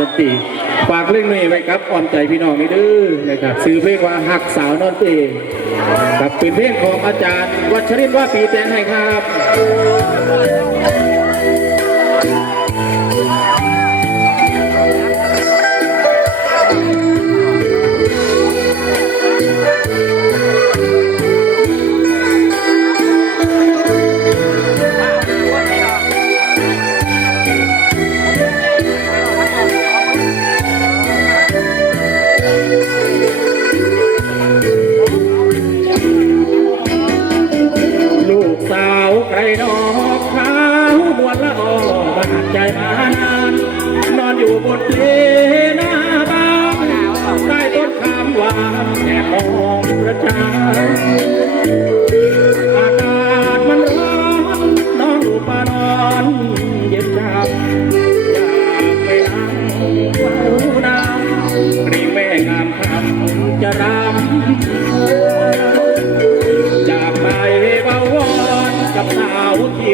ดนตรีฝากเรื่องนี้ไว้ครับอ่อนใจพี่น้องนี่ด้อนะครับซื้อเพลงว่าหักสาวนอนเองกับเป็นเพลงของอาจารย์ วัชรินทร์ว่าปีแตงให้ครับา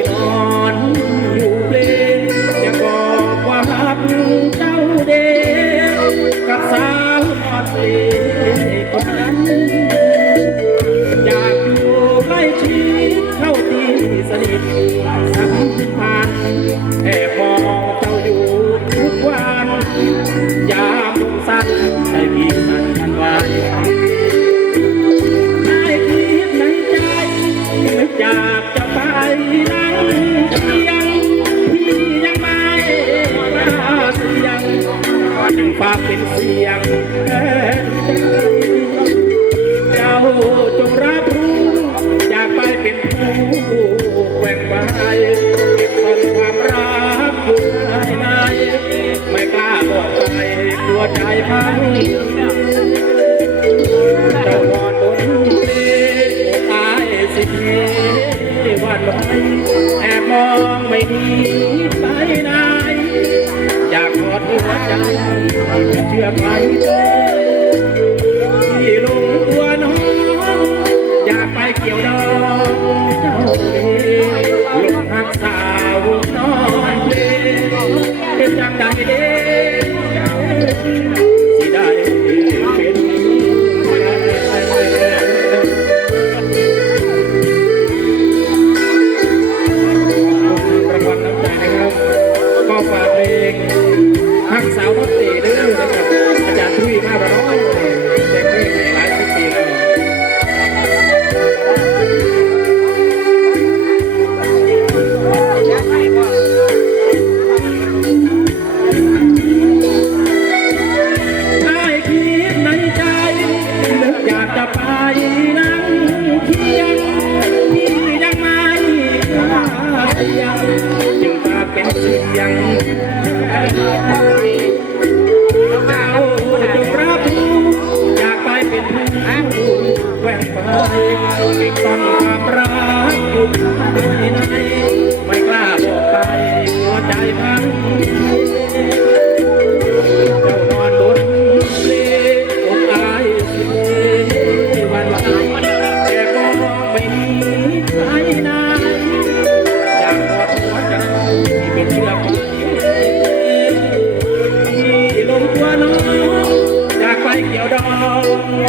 า เป็นเสียงแทนใจเจ้าจงรับรู้อยากไปเป็นผู้แหว่งไปเก็บซ่อนความรักอยู่ภายในไม่กล้าบอกไปกลัวใจพังเจ้านอนบนเปลตายสิเพวันไหวแอบมองไม่ดีไปนอยากกอดหัวใจเชื่อใครเ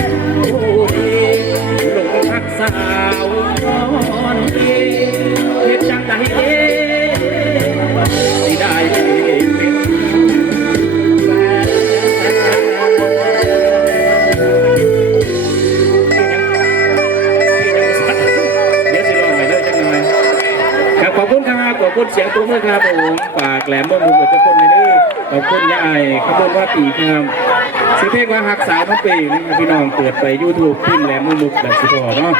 โอ้ดีลงพักสาวนอนดีเฮ็ดจังใดเด้สิได้เป็นเดี๋ยวจะลองไปเลยจังหน่อยครับขอบคุณครับขอบคุณเสียงตัวมือครับผมฝากแหลมบ่มุมกับทุกคนเลยเด้ขอบคุณยายขอบคุณว่าปีครับ สิเพลงว่าหักสายน้องปีนะครับพี่น้องเปิดไปยูทูบพิมพ์แหลมมุกแบบสิพอเนาะ